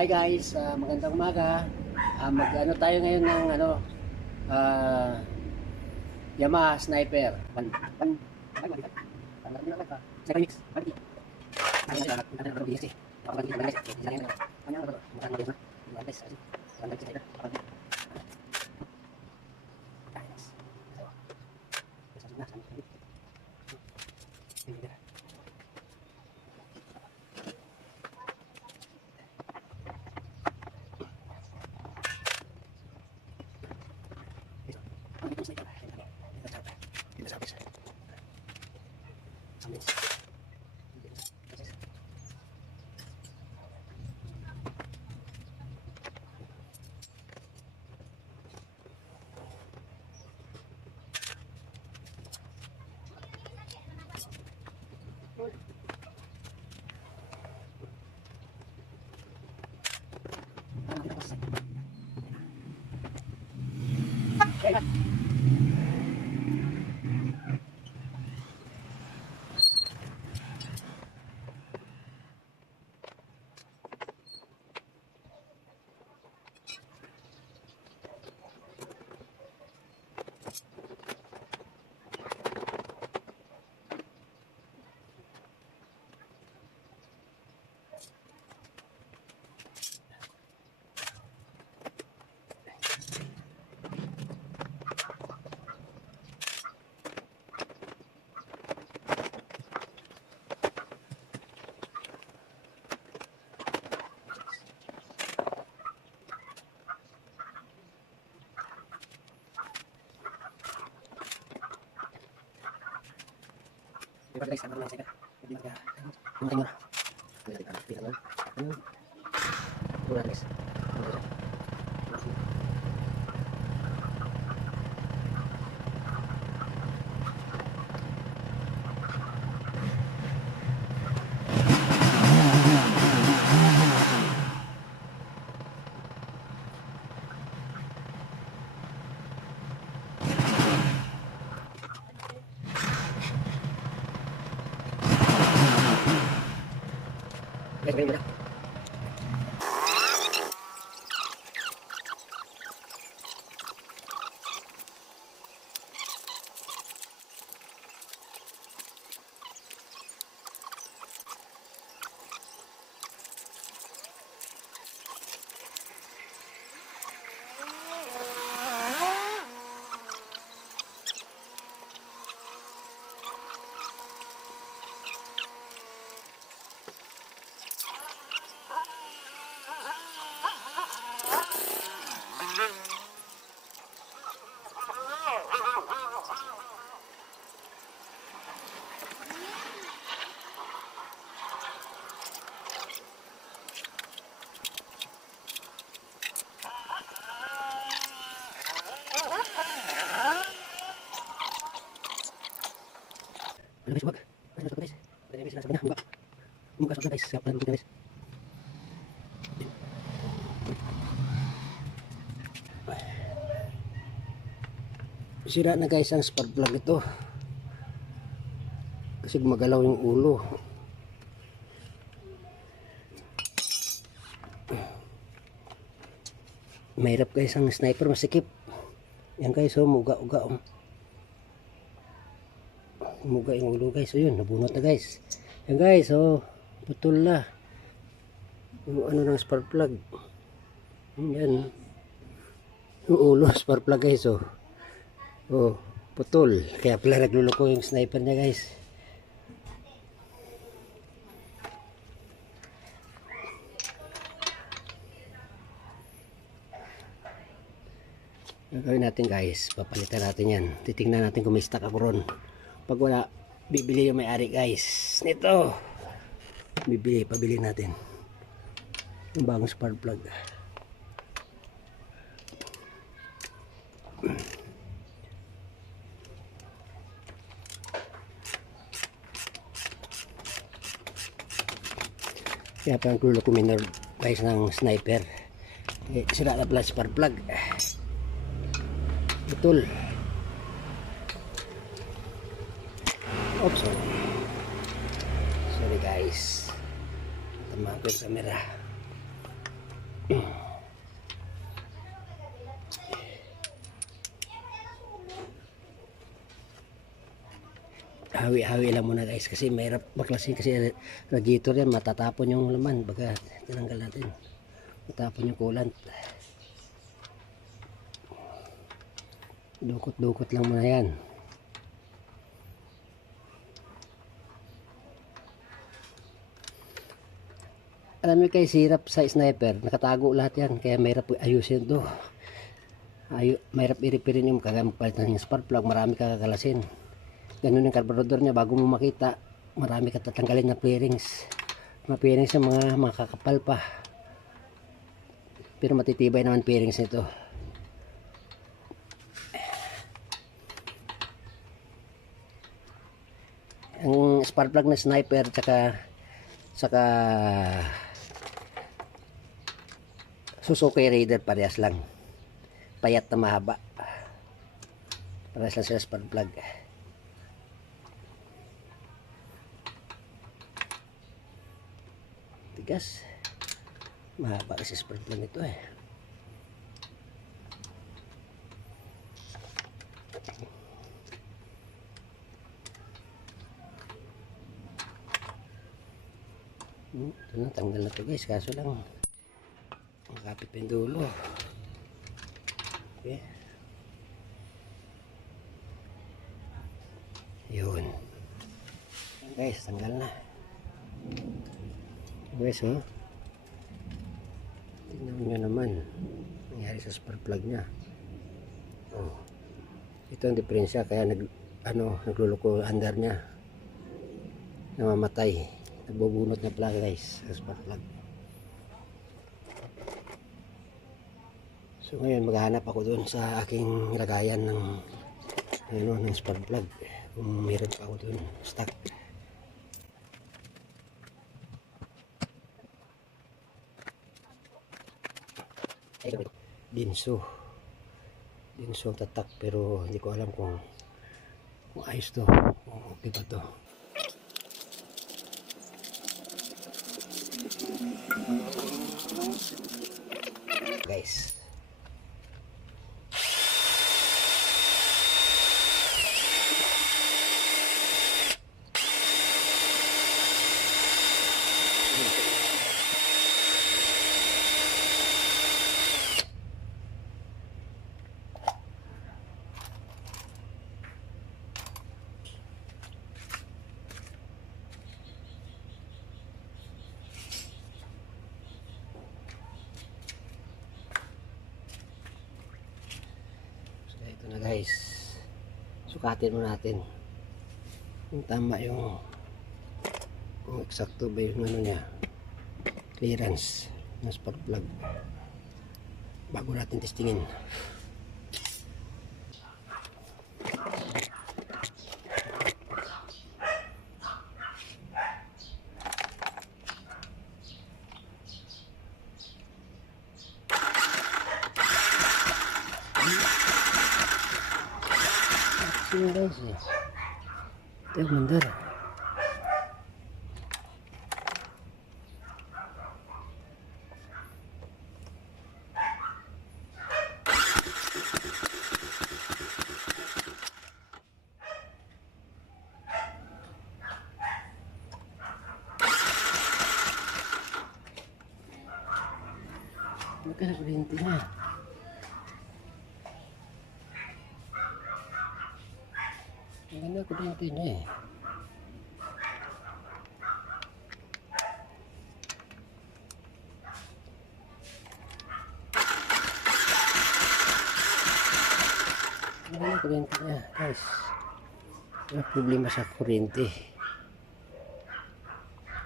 Hi guys, magandang umaga. Mag-ano tayo ngayon ng ah, Yamaha Sniper. Guys, ano lang sila? Hindi mag pumunta nyo na. Pila lang. Mura guys. Guys, ganyan na. Ano guys, wag. Ano guys? Ano guys, nasa na buka. Buka sa guys, siap na guys. Sira na guys ang spark plug ito. Kasi gumagalaw yung ulo. Mahirap guys ang sniper, masikip. Yan guys, oh, muga-uga. Muga yung ulo guys. So yun, nabunot na guys. Yan guys, oh, putol na. Yung ano ng spark plug. Yan. Yung ulo spark plug guys, oh. Oh, putol. Kaya pala nagluloko yung sniper niya guys. Gagawin natin guys, papalitan natin yan. Titingnan natin kung may stock ako ron. Pag wala, bibili yung may-ari guys nito. Pabili natin yung bagong spark plug. Kaya parang klulo ko minor guys ng sniper. Sira na pala spark plug. Betul. Oops. Sorry guys. Tama ko yung camera. Hawi-hawi lang muna guys kasi mahirap baklasin kasi radiator yan, matatapon yung laman baga tinanggal natin, matapon yung coolant. Dukot-dukot lang muna yan. Alam mo kay sirap sa sniper, nakatago lahat yan kaya mahirap ayusin to. Mahirap i-repairin yung kagaya magpalitan ng spark plug, marami kakakalasin. Ganun yung carburetor niya, bago mo makita marami ka tatanggalin na bearings. Mga bearings yung mga makakapal pa, pero matitibay naman bearings nito. Ang spark plug na sniper saka Suzuki Raider parehas lang, payat na mahaba, parehas lang sila spark plug. Tigas, mahaba kasi spark plug nito eh. Ito na, tanggal na to guys, kaso lang makapit pa yung dulo. Okay, yun guys, tanggal na guys. Oh, tingnan nyo naman nangyari sa spark plug nya. Oh, ito ang diferensya, kaya nagluluko under nya, namamatay, nagbubunot na pala guys sa spark plug. So ngayon maghahanap ako doon sa aking lagayan ng spark plug, kung meron pa ako doon stock. Dinso tatak, pero hindi ko alam kung ayos to, kung okay ba to. Guys, ito na guys, sukatin mo natin kung tama kung eksakto ba yung niya, clearance ng spark plug bago natin testingin. Sino guys eh, ito yung mandar. Magkakakuryente na. Ang ganda kuryente niya eh. Ang ganda kuryente niya guys. Wala problema sa kuryente.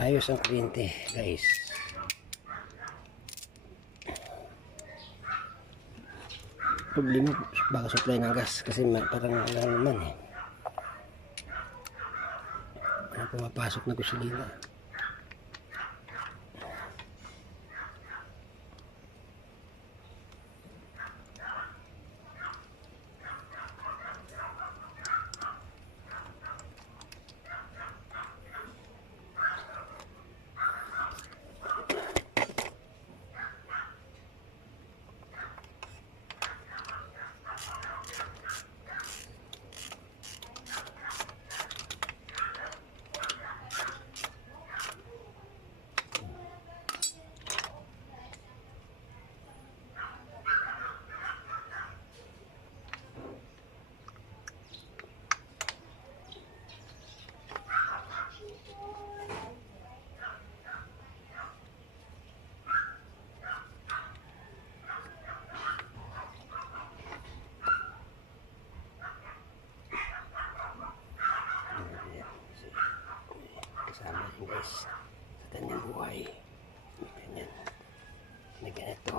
Ayos ang kuryente guys. Problema baka supply ng gas kasi parang wala naman eh. Pumapasok na gasolina. guys, sa kanyang buhay. Ganyan. Na ganito.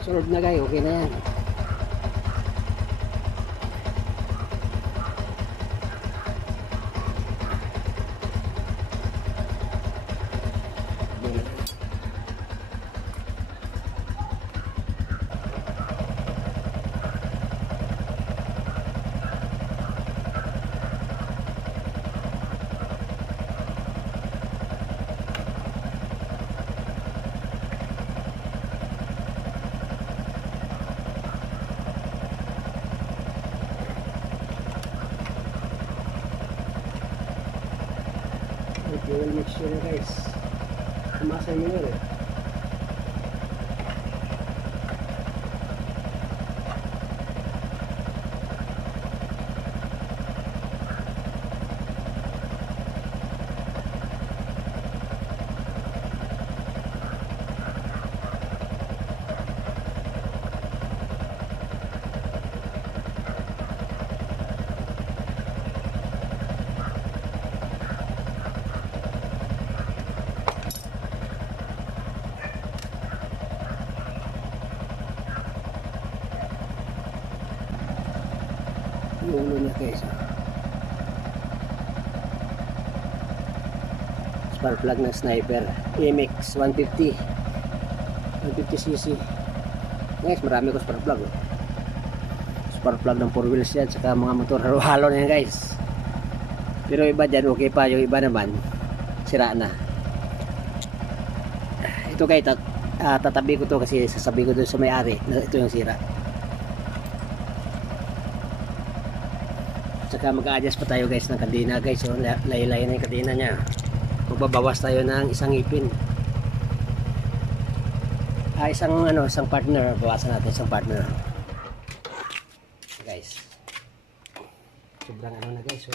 Sunod na guys, okay na yan. Fuel mixture na guys. Kumasa nyo yun eh. Yung ulo niya guys. Spark plug ng Sniper AMX 150 150cc guys. Marami ko spark plug. Spark plug ng 4 wheels yan, saka mga motor halo-halo na yan guys. Pero iba dyan okay pa, yung iba naman sira na. Ito guys, tatabi ko to kasi sasabi ko doon sa may-ari na ito yung sira. Saka mag-a-adjust pa tayo guys ng kadena guys. So, laylay na yung kadena nya. Magbabawas tayo ng isang ipin. Isang partner. Bawasan natin isang partner. Guys. Sobrang na guys. So.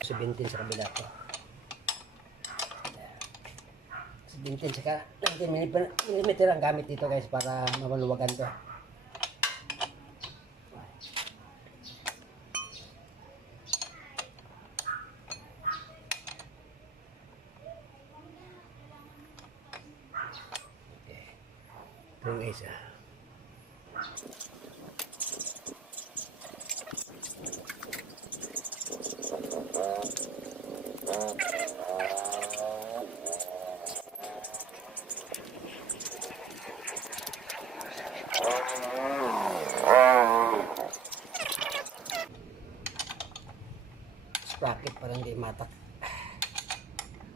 So, 20 sa kabila to. 20 saka 90mm ang gamit dito guys para maluwagan to. Okay. Ito guys sprocket para hindi matak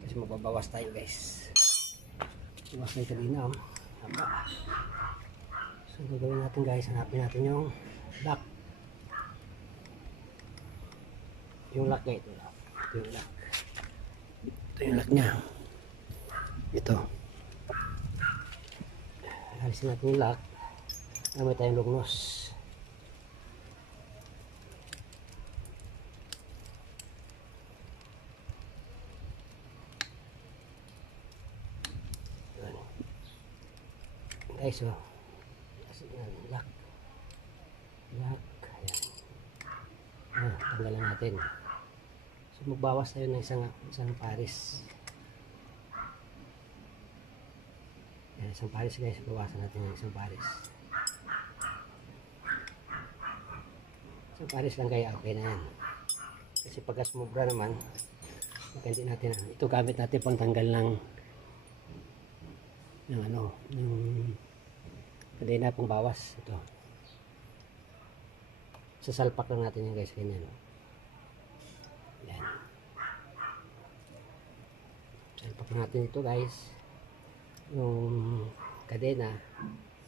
kasi magbabawas tayo guys. Bawas tayo kanina haba. So gagawin natin guys, hanapin natin yung lock guys. Ito yung lock nya. Ito alisin natin yung lock. Gamit tayong lugnos. Guys, so lock, ayan, tanggalan natin. So magbawas tayo ng isang paris. Ayan, isang paris guys, bawasan natin ng isang paris. Isang paris lang kaya okay na yan. Kasi pagka sumubra naman, hindi natin ito gamit natin pang tanggal ng yung kadena pang bawas. Ito sasalpak lang natin yan guys, ganyan. Yan. Tapos natin ito guys, yung kadena,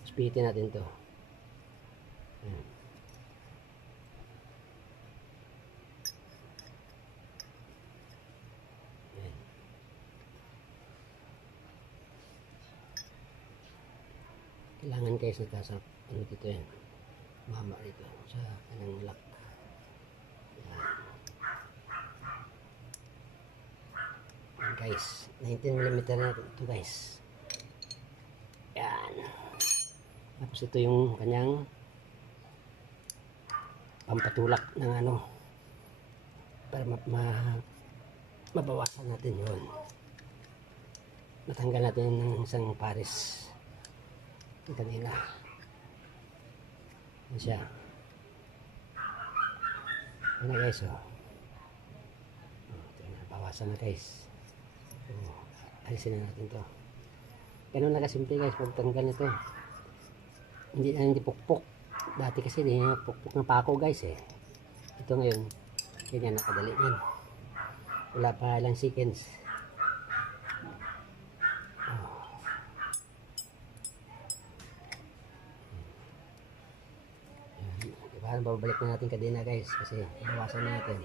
spitin natin to. Ayan. Ayan. Kailangan guys nagkasap ano dito yan, mama dito sa kanang lock. Ayan guys, 19mm na ito guys. Yan. Tapos ito yung kanyang pampatulak ng ano para mabawasan natin yun. Natanggal natin ng isang pares ito kanina. Yan siya. Yan na guys, oh. Ito na, bawasan na guys. Alisin na natin to. Ganun na kasimple guys pagtanggal nito. Hindi pukpok. Dati kasi hindi na pukpok ng pako guys eh. Ito ngayon, ganyan nakadali yan. Wala pa ilang seconds. Diba? Babalik na natin kadena guys kasi bawasan natin.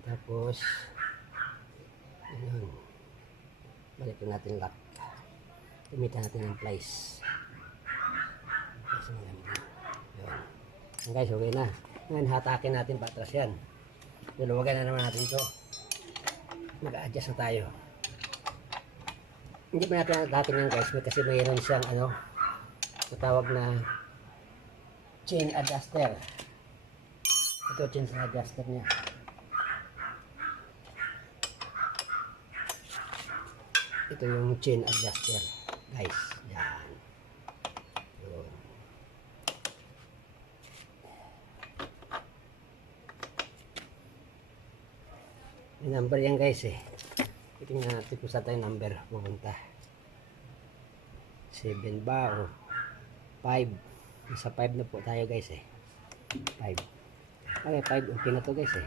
Tapos ayun, balik natin lock. Gamitan natin ng plies. Yan guys, okay na. Ngayon hatakin natin patras yan. Luluwagan na naman natin ito. Mag-a-adjust na tayo. Hindi pa natin hatakin yan guys kasi mayroon siyang ano, matawag na chain adjuster. Ito chain adjuster niya. Ito yung chain adjuster guys. Yan. Yun. May number yan guys eh. Tingnan natin kung saan tayo number pupunta. 7 ba o 5? Nasa 5 na po tayo guys eh. 5. Okay, 5 okay na to guys eh.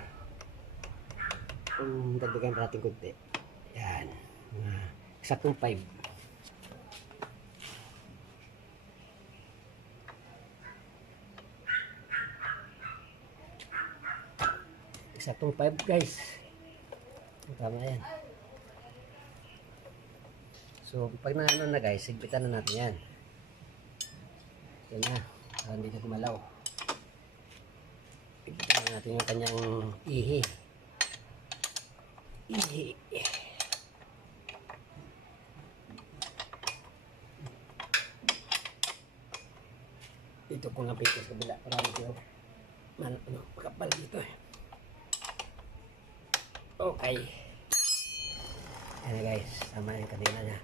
Kung dagdagan natin kunti. Yan. Eksaktong 5. Eksaktong 5 guys. Tama yan. So pag naano na guys, sigpitan na natin yan. Yan na. Para hindi na gumalaw. Sigpitan na natin yung kanyang ihi. Ihi. Dito ko lang pito sa kabila para medyo makapal dito eh. Okay. Ayan guys, tama yung kadena niya.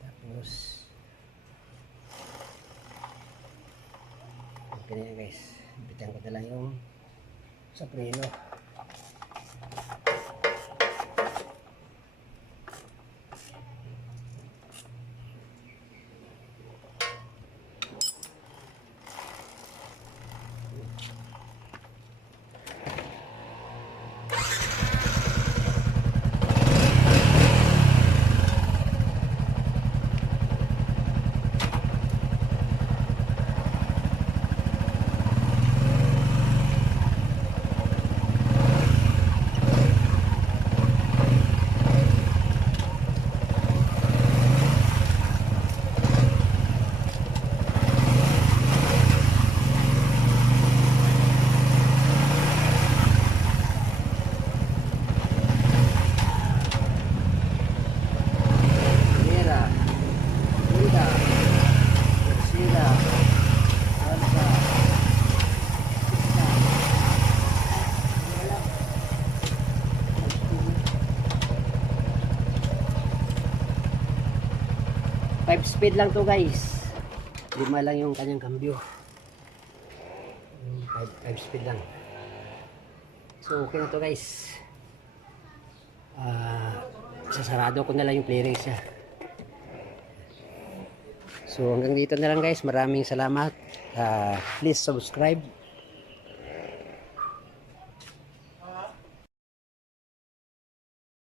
Tapos okay na yan guys. Bitan ko na lang yung sa preno. Five speed lang to guys. 5 lang yung kanyang cambio. 5 speed lang. So okay na to guys. Sasarado ko na lang yung clearance niya. So hanggang dito na lang guys. Maraming salamat. Please subscribe.